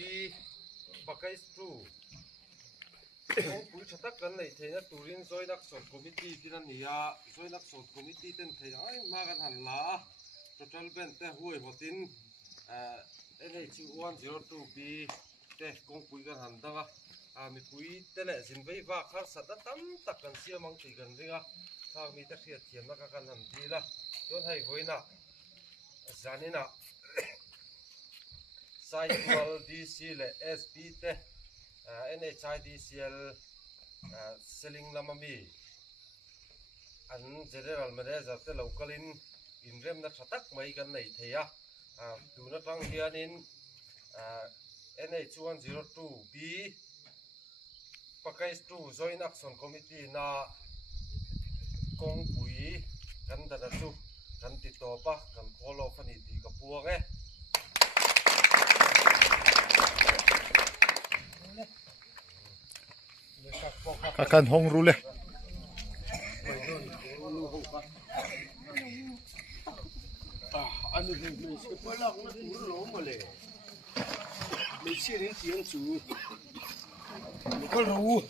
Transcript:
bi pakai stru pui thatak kan nei theina turin zoinak sot committee tinan nia zoinak sot committee ten thei ai ma kan han la total ben te huai hotin NH102B te kong pui kan han danga mi pui te le zin vei wa khar sat tam tak kan siamang ti kan ringa thang mi ta khiat thiam na ka kan han ti la ton hai voina zanina Cycle DC le SP te NHIDCL selling lamami an general manager te localin inrem na thatak mai kan nei theya tuna tang hianin NH102B pakai stu joint action committee na kong pui kan da chu kan ti to pa kan kholo phani ti ka puang Kakan hong rule. Ano din may sepalang na puro mali. May sirin tiyang su. Kalau